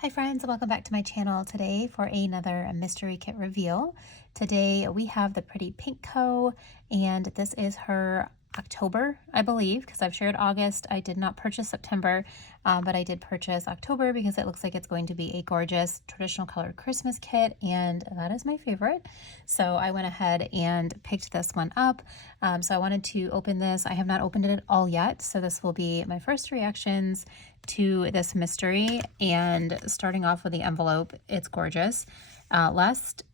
Hi friends, welcome back to my channel today for another mystery kit reveal. Today we have the Pretty Pink Co, and this is her October, I believe, because I've shared August. I did not purchase September, but I did purchase October because it looks like it's going to be a gorgeous traditional colored Christmas kit, and that is my favorite. So I went ahead and picked this one up. So I wanted to open this. I have not opened it at all yet, so this will be my first reactions to this mystery. And starting off with the envelope, it's gorgeous. Not last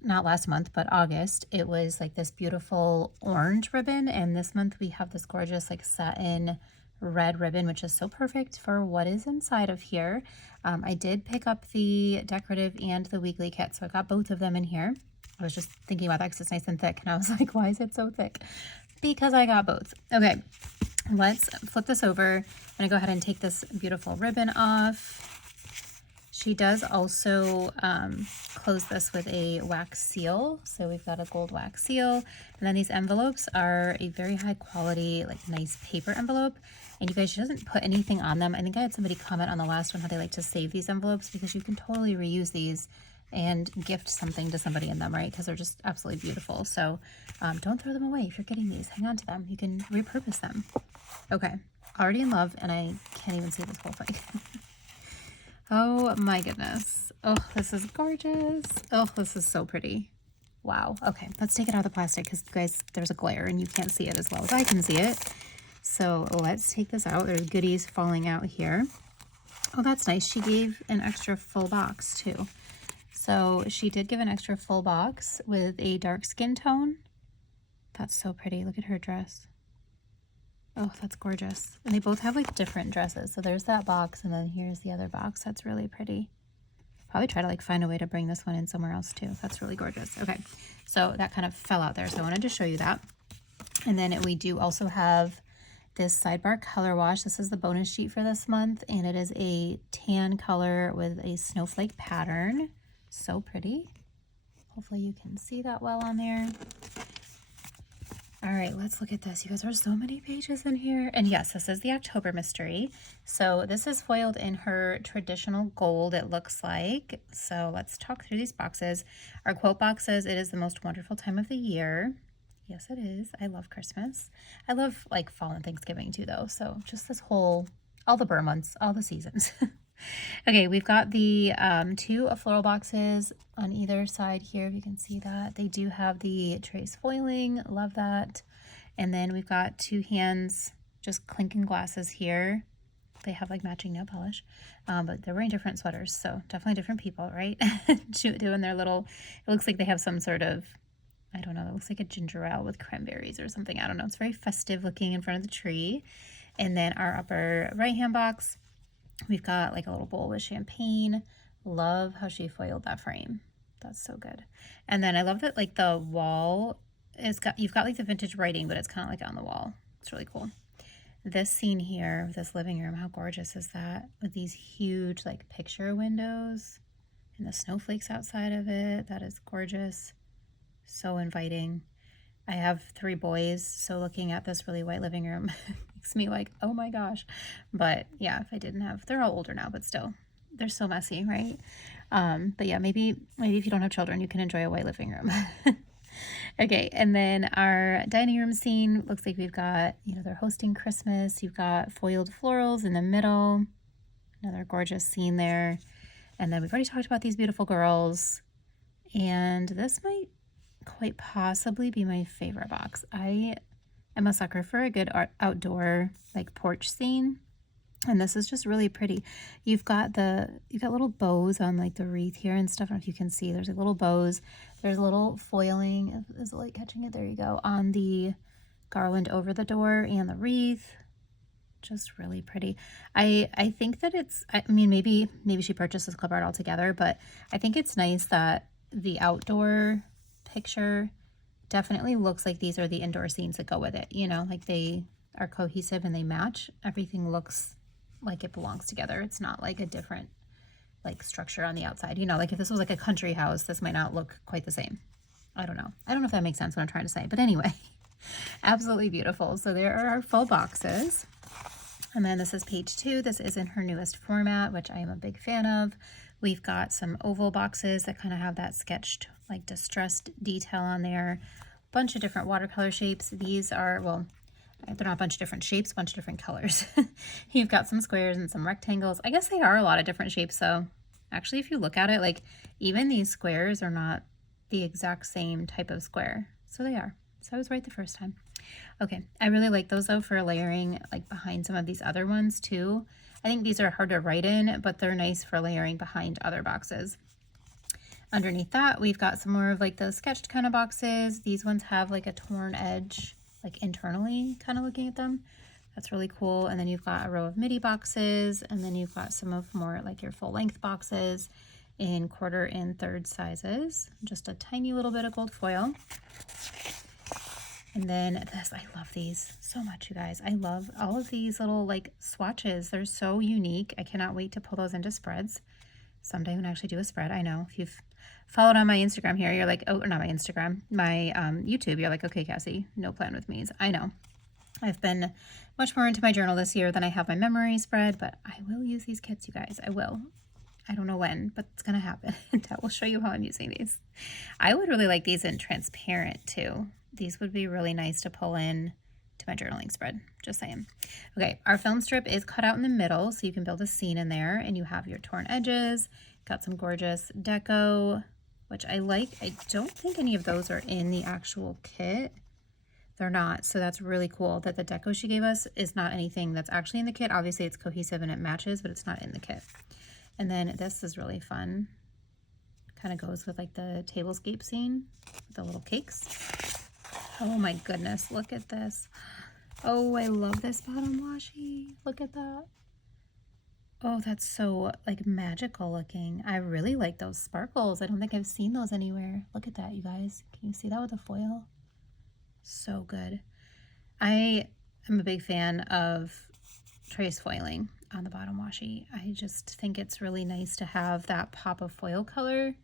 month, but August, it was like this beautiful orange ribbon, and this month we have this gorgeous like satin red ribbon, which is so perfect for what is inside of here. I did pick up the decorative and the weekly kit, so I got both of them in here. I was just thinking about that because it's nice and thick, and I was like, why is it so thick? Because I got both. Okay, let's flip this over. I'm gonna go ahead and take this beautiful ribbon off. She does also close this with a wax seal. So we've got a gold wax seal. And then these envelopes are a very high quality, like nice paper envelope. And you guys, she doesn't put anything on them. I think I had somebody comment on the last one how they like to save these envelopes because you can totally reuse these and gift something to somebody in them, right? Because they're just absolutely beautiful. So don't throw them away if you're getting these. Hang on to them. You can repurpose them. Okay, already in love, and I can't even see this whole thing. Oh my goodness. Oh, this is gorgeous. Oh, this is so pretty. Wow. Okay, let's take it out of the plastic because, guys, there's a glare and you can't see it as well as I can see it. So let's take this out. There's goodies falling out here. Oh, that's nice. She gave an extra full box too. So she did give an extra full box with a dark skin tone. That's so pretty. Look at her dress. Oh, that's gorgeous. And they both have like different dresses. So there's that box, and then here's the other box. That's really pretty. Probably try to like find a way to bring this one in somewhere else too. That's really gorgeous. Okay, so that kind of fell out there. So I wanted to show you that. And then we do also have this sidebar color wash. This is the bonus sheet for this month, and it is a tan color with a snowflake pattern. So pretty. Hopefully you can see that well on there. All right, let's look at this. You guys, there's so many pages in here. And yes, this is the October mystery. So this is foiled in her traditional gold, it looks like. So let's talk through these boxes. Our quote box says, "It is the most wonderful time of the year." Yes, it is. I love Christmas. I love like fall and Thanksgiving too, though. So just this whole, all the burr months, all the seasons. Okay, we've got the two floral boxes on either side here, if you can see that. They do have the trace foiling, love that. And then we've got two hands just clinking glasses here. They have like matching nail polish, but they're wearing different sweaters, so definitely different people, right? Doing their little, it looks like they have some sort of, I don't know, it looks like a ginger ale with cranberries or something. I don't know. It's very festive looking in front of the tree. And then our upper right-hand box, we've got like a little bowl with champagne. Love how she foiled that frame. That's so good. And then I love that like the wall is got, you've got like the vintage writing, but it's kind of like on the wall. It's really cool. This scene here, this living room, how gorgeous is that? With these huge like picture windows and the snowflakes outside of it. That is gorgeous. So inviting. I have 3 boys, so looking at this really white living room makes me like, oh my gosh. But yeah, if I didn't have, they're all older now, but still, they're so messy, right? But yeah, maybe if you don't have children, you can enjoy a white living room. Okay, and then our dining room scene looks like we've got, you know, they're hosting Christmas. You've got foiled florals in the middle. Another gorgeous scene there. And then we've already talked about these beautiful girls. And this might quite possibly be my favorite box. I am a sucker for a good outdoor like porch scene, and this is just really pretty. You've got little bows on like the wreath here and stuff. I don't know if you can see, there's like little bows. There's a little foiling, is the light catching it? There you go, on the garland over the door and the wreath. Just really pretty. I think that it's, I mean, maybe she purchased this clip art altogether, but I think it's nice that the outdoor picture definitely looks like these are the indoor scenes that go with it, you know, like they are cohesive and they match. Everything looks like it belongs together. It's not like a different like structure on the outside, you know, like if this was like a country house, this might not look quite the same. I don't know if that makes sense what I'm trying to say, but anyway, absolutely beautiful. So there are our full boxes. And then this is page 2. This is in her newest format, which I am a big fan of. We've got some oval boxes that kind of have that sketched, like distressed detail on there. Bunch of different watercolor shapes. These are, well, they're not a bunch of different shapes, a bunch of different colors. You've got some squares and some rectangles. I guess they are a lot of different shapes, so actually if you look at it, like even these squares are not the exact same type of square. So they are. So I was right the first time. Okay, I really like those though for layering like behind some of these other ones too. I think these are hard to write in, but they're nice for layering behind other boxes. Underneath that, we've got some more of like those sketched kind of boxes. These ones have like a torn edge, like internally kind of looking at them. That's really cool. And then you've got a row of midi boxes, and then you've got some of more like your full length boxes in 1/4 and 1/3 sizes. Just a tiny little bit of gold foil. And then this, I love these so much, you guys. I love all of these little like swatches. They're so unique. I cannot wait to pull those into spreads. Someday when I actually do a spread, I know if you've followed on my Instagram here, you're like, oh, not my Instagram, my YouTube, you're like, okay, Cassie, no plan with me's. I know. I've been much more into my journal this year than I have my memory spread, but I will use these kits, you guys. I will. I don't know when, but it's going to happen. And I will show you how I'm using these. I would really like these in transparent too. These would be really nice to pull in to my journaling spread, just saying. Okay, our film strip is cut out in the middle, so you can build a scene in there, and you have your torn edges. Got some gorgeous deco, which I like. I don't think any of those are in the actual kit. They're not, so that's really cool that the deco she gave us is not anything that's actually in the kit. Obviously it's cohesive and it matches, but it's not in the kit. And then this is really fun. Kind of goes with like the tablescape scene with the little cakes. Oh my goodness, look at this. Oh, I love this bottom washi. Look at that. Oh, that's so like magical looking. I really like those sparkles. I don't think I've seen those anywhere. Look at that, you guys. Can you see that with the foil? So good. I am a big fan of trace foiling on the bottom washi. I just think it's really nice to have that pop of foil color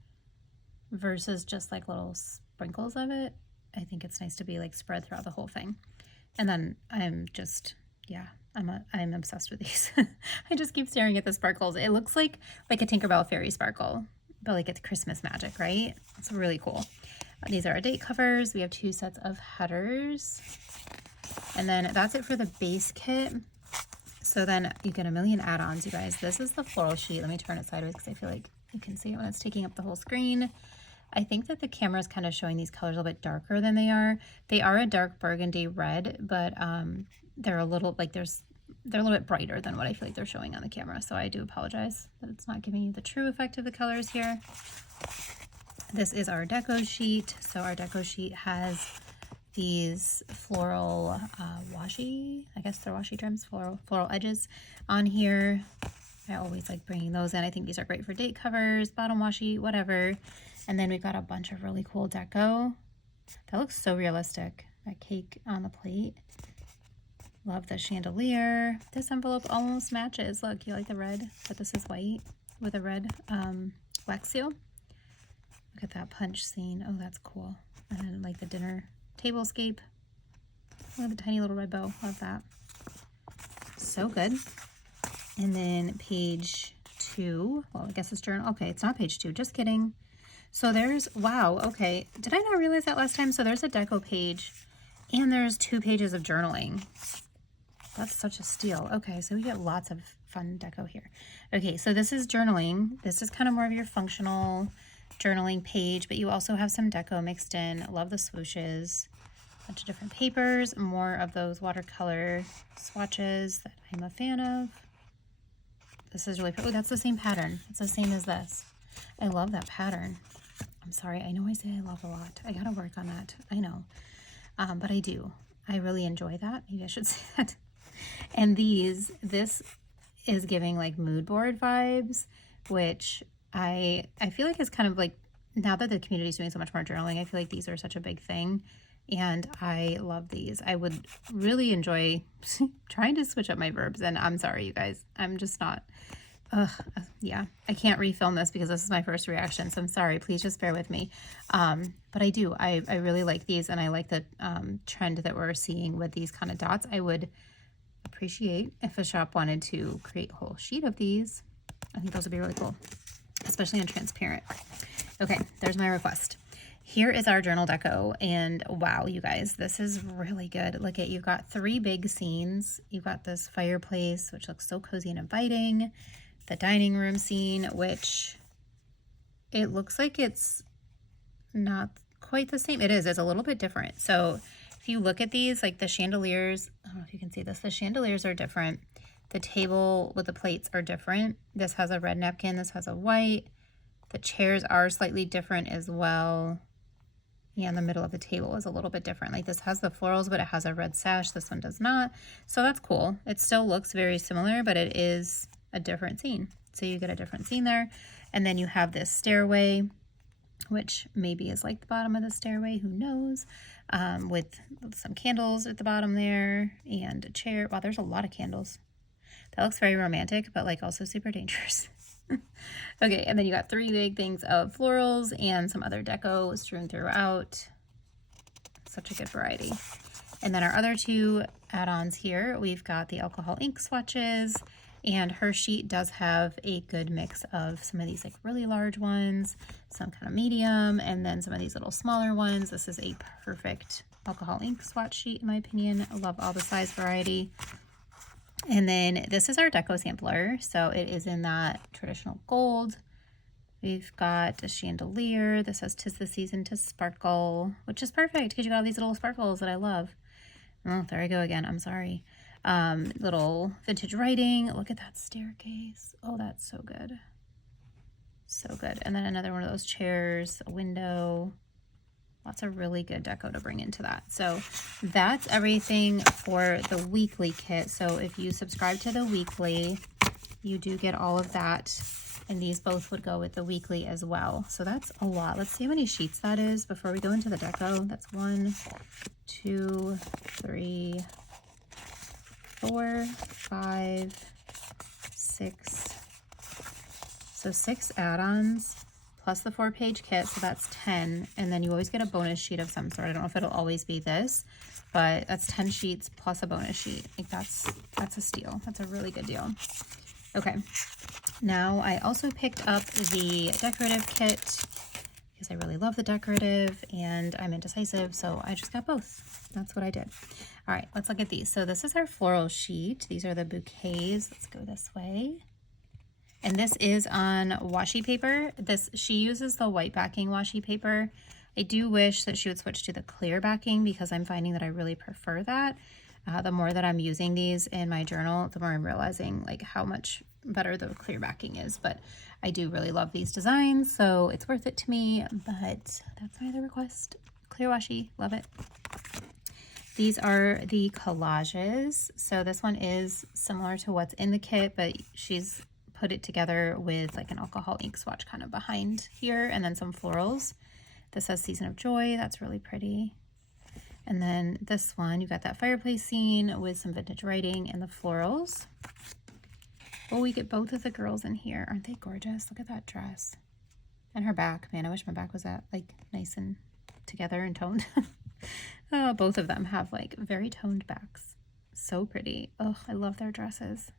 versus just like little sprinkles of it. I think it's nice to be like spread throughout the whole thing. And then I'm just, yeah, I'm obsessed with these. I just keep staring at the sparkles. It looks like a Tinkerbell fairy sparkle, but like it's Christmas magic, right? It's really cool. These are our date covers. We have 2 sets of headers. And then that's it for the base kit. So then you get a million add-ons, you guys. This is the floral sheet. Let me turn it sideways because I feel like you can see it when it's taking up the whole screen. I think that the camera is kind of showing these colors a little bit darker than they are. They are a dark burgundy red, but they're a little like they're a little bit brighter than what I feel like they're showing on the camera. So I do apologize that it's not giving you the true effect of the colors here. This is our deco sheet. So our deco sheet has these floral washi, I guess they're washi trims, floral edges on here. I always like bringing those in. I think these are great for date covers, bottom washi, whatever. And then we've got a bunch of really cool deco. That looks so realistic. That cake on the plate. Love the chandelier. This envelope almost matches. Look, you like the red, but this is white with a red wax seal. Look at that punch scene. Oh, that's cool. And then like the dinner tablescape. Look at the tiny little red bow. Love that. So good. And then page 2. Well, I guess it's journal. Okay, it's not page 2. Just kidding. So there's, wow, okay. Did I not realize that last time? So there's a deco page and there's 2 pages of journaling. That's such a steal. Okay, so we get lots of fun deco here. Okay, so this is journaling. This is kind of more of your functional journaling page, but you also have some deco mixed in. Love the swooshes. A bunch of different papers, more of those watercolor swatches that I'm a fan of. This is really pretty. Oh, that's the same pattern. It's the same as this. I love that pattern. I'm sorry. I know I say I love a lot. I gotta work on that. I know. But I do. I really enjoy that. Maybe I should say that. And this is giving like mood board vibes, which I feel like it's kind of like, now that the community is doing so much more journaling, I feel like these are such a big thing. And I love these. I would really enjoy trying to switch up my verbs. And I'm sorry, you guys. I'm just not. Yeah, I can't refilm this because this is my first reaction. So I'm sorry. Please just bear with me. But I do. I really like these. And I like the trend that we're seeing with these kind of dots. I would appreciate if a shop wanted to create a whole sheet of these. I think those would be really cool, especially on transparent. Okay, there's my request. Here is our journal deco, and wow, you guys, this is really good. Look at, you've got 3 big scenes. You've got this fireplace, which looks so cozy and inviting. The dining room scene, which it looks like it's not quite the same. It is, it's a little bit different. So if you look at these, like the chandeliers, I don't know if you can see this, the chandeliers are different. The table with the plates are different. This has a red napkin, this has a white. The chairs are slightly different as well. And the middle of the table is a little bit different. Like this has the florals, but it has a red sash. This one does not. So that's cool. It still looks very similar, but it is a different scene. So you get a different scene there. And then you have this stairway, which maybe is like the bottom of the stairway, who knows, with some candles at the bottom there and a chair. Wow, there's a lot of candles. That looks very romantic, but like also super dangerous. Okay, and then you got 3 big things of florals and some other deco strewn throughout. Such a good variety. And then our other 2 add-ons here, we've got the alcohol ink swatches, and her sheet does have a good mix of some of these like really large ones, some kind of medium, and then some of these little smaller ones. This is a perfect alcohol ink swatch sheet in my opinion. I love all the size variety. And then this is our deco sampler. So it is in that traditional gold. We've got a chandelier. This says 'tis the season to sparkle, which is perfect because you got all these little sparkles that I love. Oh, there I go again. I'm sorry. Little vintage writing. Look at that staircase. Oh, that's so good. So good. And then another one of those chairs, a window. Lots of really good deco to bring into that. So that's everything for the weekly kit. So if you subscribe to the weekly, you do get all of that. And these both would go with the weekly as well. So that's a lot. Let's see how many sheets that is before we go into the deco. That's 1, 2, 3, 4, 5, 6. So 6 add-ons plus the 4-page kit, so that's 10. And then you always get a bonus sheet of some sort. I don't know if it'll always be this, but that's 10 sheets plus a bonus sheet. Like that's a steal. That's a really good deal. Okay, now I also picked up the decorative kit because I really love the decorative and I'm indecisive, so I just got both. That's what I did. All right, let's look at these. So this is our floral sheet. These are the bouquets. Let's go this way. And this is on washi paper. She uses the white backing washi paper. I do wish that she would switch to the clear backing because I'm finding that I really prefer that. The more that I'm using these in my journal, the more I'm realizing like how much better the clear backing is. But I do really love these designs, so it's worth it to me. But that's my other request. Clear washi, love it. These are the collages. So this one is similar to what's in the kit, but she's put it together with like an alcohol ink swatch kind of behind here and then some florals. This says Season of Joy. That's really pretty. And then this one, you got that fireplace scene with some vintage writing and the florals. Oh, we get both of the girls in here. Aren't they gorgeous? Look at that dress. And her back. Man, I wish my back was that like nice and together and toned. Oh, both of them have like very toned backs. So pretty. Oh, I love their dresses.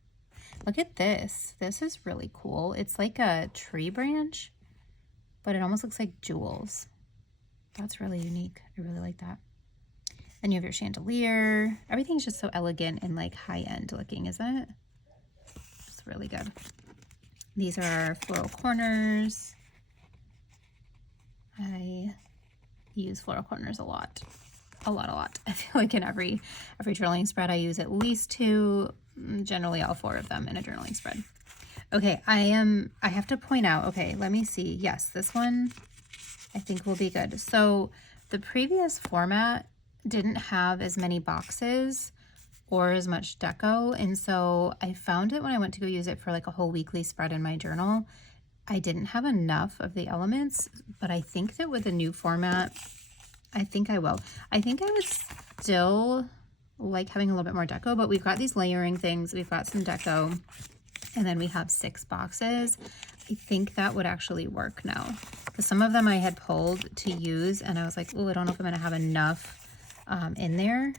Look at this. This is really cool. It's like a tree branch, but it almost looks like jewels. That's really unique. I really like that. Then you have your chandelier. Everything's just so elegant and like high-end looking, isn't it? It's really good. These are our Floral Corners. I use Floral Corners a lot. A lot. I feel like in every journaling spread I use at least 2, generally all 4 of them in a journaling spread. Okay, I have to point out, okay, let me see. Yes, this one I think will be good. So the previous format didn't have as many boxes or as much deco, and so I found it when I went to go use it for like a whole weekly spread in my journal. I didn't have enough of the elements, but I think that with the new format, I think I will. I think I would still like having a little bit more deco, but we've got these layering things. We've got some deco, and then we have 6 boxes. I think that would actually work now. Because some of them I had pulled to use, and I was like, oh, I don't know if I'm going to have enough in there.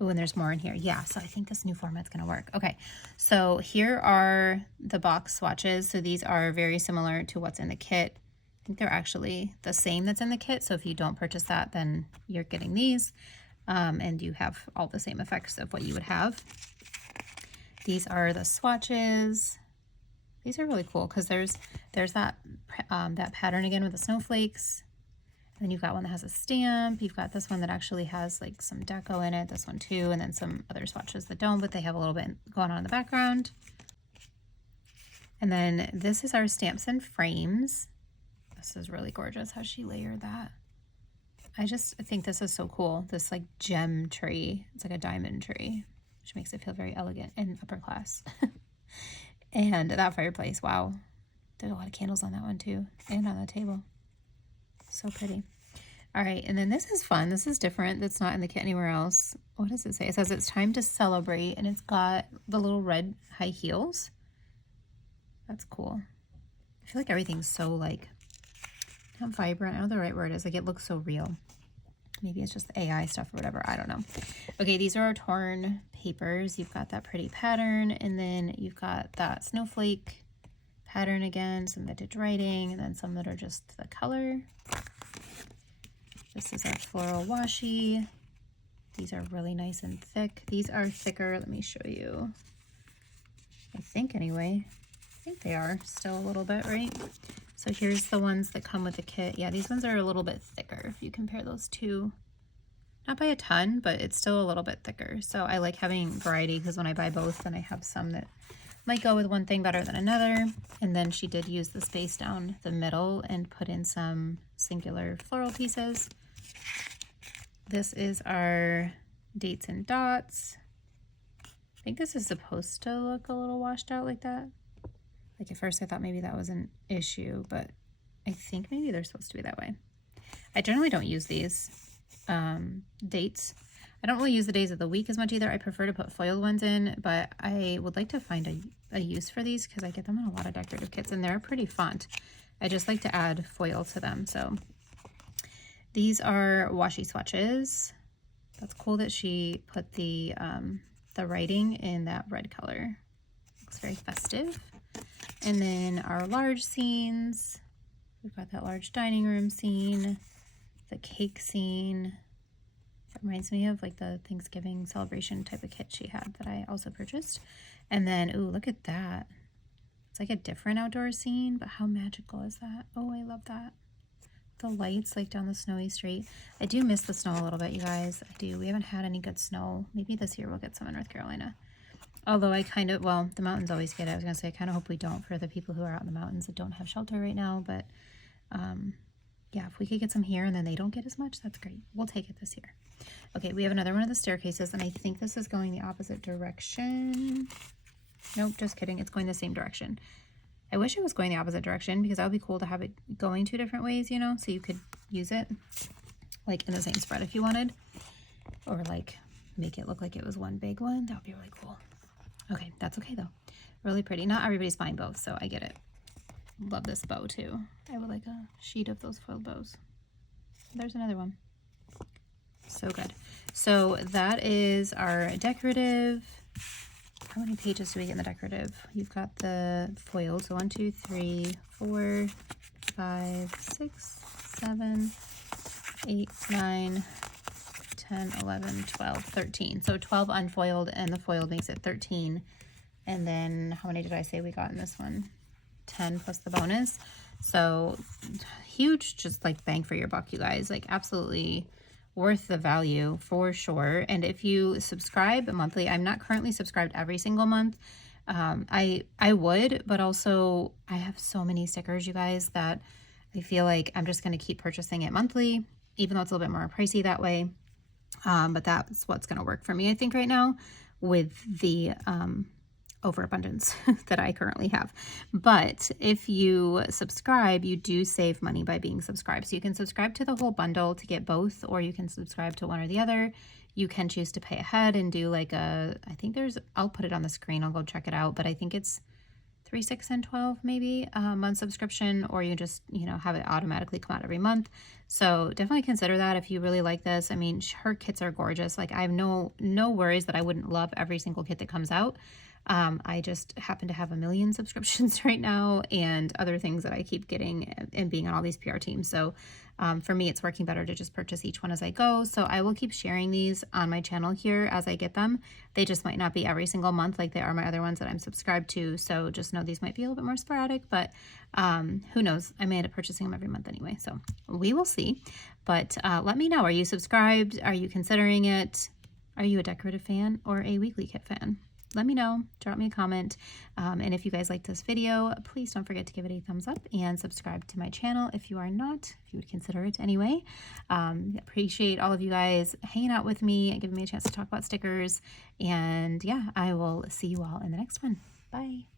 Oh, and there's more in here. Yeah, so I think this new format's gonna work. Okay, so here are the box swatches. So these are very similar to what's in the kit. I think they're actually the same that's in the kit. So if you don't purchase that, then you're getting these. And you have all the same effects of what you would have. These are the swatches. These are really cool because there's that pattern again with the snowflakes. Then you've got one that has a stamp. You've got this one that actually has like some deco in it. This one too, and then some other swatches that don't, but they have a little bit going on in the background. And then this is our stamps and frames. This is really gorgeous how she layered that. I just think this is so cool. This like gem tree. It's like a diamond tree, which makes it feel very elegant and upper class. And that fireplace, wow. There's a lot of candles on that one too, and on the table. So pretty. All right, and then this is fun. This is different. That's not in the kit anywhere else. What does it say? It says it's time to celebrate, and it's got the little red high heels. That's cool. I feel like everything's so like, not vibrant. I don't know the right word is. Like it looks so real. Maybe it's just the AI stuff or whatever. I don't know. Okay, these are our torn papers. You've got that pretty pattern, and then you've got that snowflake pattern again, some vintage writing, and then some that are just the color. This is our floral washi. These are really nice and thick. These are thicker. Let me show you. I think anyway. I think they are still a little bit, right? So here's the ones that come with the kit. Yeah, these ones are a little bit thicker if you compare those two. Not by a ton, but it's still a little bit thicker. So I like having variety because when I buy both, then I have some that might go with one thing better than another. And then she did use the space down the middle and put in some singular floral pieces. This is our dates and dots. I think this is supposed to look a little washed out like that. Like at first I thought maybe that was an issue, but I think maybe they're supposed to be that way. I generally don't use these dates. I don't really use the days of the week as much either. I prefer to put foiled ones in, but I would like to find a use for these because I get them in a lot of decorative kits and they're pretty font. I just like to add foil to them. So these are washi swatches. That's cool that she put the writing in that red color. Looks very festive. And then our large scenes. We've got that large dining room scene, the cake scene. It reminds me of like the Thanksgiving celebration type of kit she had that I also purchased. And then, ooh, look at that. It's like a different outdoor scene, but how magical is that? Oh, I love that. The lights like down the snowy street. I do miss the snow a little bit, you guys. I do. We haven't had any good snow. Maybe this year we'll get some in North Carolina. Although I kind of, well, the mountains always get it. I was going to say, I kind of hope we don't for the people who are out in the mountains that don't have shelter right now. But yeah, if we could get some here and then they don't get as much, that's great. We'll take it this year. Okay, we have another one of the staircases, and I think this is going the opposite direction. Nope, just kidding. It's going the same direction. I wish it was going the opposite direction because that would be cool to have it going two different ways, you know, so you could use it like in the same spread if you wanted, or like make it look like it was one big one. That would be really cool. Okay, that's okay though. Really pretty. Not everybody's buying both, so I get it. Love this bow too. I would like a sheet of those foiled bows. There's another one. So good. So that is our decorative. How many pages do we get in the decorative? You've got the foiled, so 1, 2, 3, 4, 5, 6, 7, 8, 9, 10, 11, 12, 13. So 12 unfoiled, and the foiled makes it 13. And then how many did I say we got in this one? 10 plus the bonus. So huge, just like bang for your buck, you guys. Like absolutely worth the value for sure. And if you subscribe monthly, I'm not currently subscribed every single month. I would, but also I have so many stickers, you guys, that I feel like I'm just going to keep purchasing it monthly, even though it's a little bit more pricey that way. But that's what's going to work for me, I think, right now with the overabundance that I currently have. But if you subscribe, you do save money by being subscribed. So you can subscribe to the whole bundle to get both, or you can subscribe to one or the other. You can choose to pay ahead and do like I think I'll put it on the screen. I'll go check it out. But I think it's 3, 6, and 12 maybe month subscription, or you just, you know, have it automatically come out every month. So definitely consider that if you really like this. I mean, her kits are gorgeous. Like, I have no worries that I wouldn't love every single kit that comes out. I just happen to have a million subscriptions right now and other things that I keep getting and being on all these PR teams. So for me, it's working better to just purchase each one as I go. So I will keep sharing these on my channel here as I get them. They just might not be every single month like they are my other ones that I'm subscribed to. So just know these might be a little bit more sporadic, but who knows? I may end up purchasing them every month anyway. So we will see. But let me know. Are you subscribed? Are you considering it? Are you a decorative fan or a weekly kit fan? Let me know, drop me a comment, and if you guys like this video, please don't forget to give it a thumbs up and subscribe to my channel if you are not, if you would consider it anyway. Appreciate all of you guys hanging out with me and giving me a chance to talk about stickers, and yeah, I will see you all in the next one. Bye.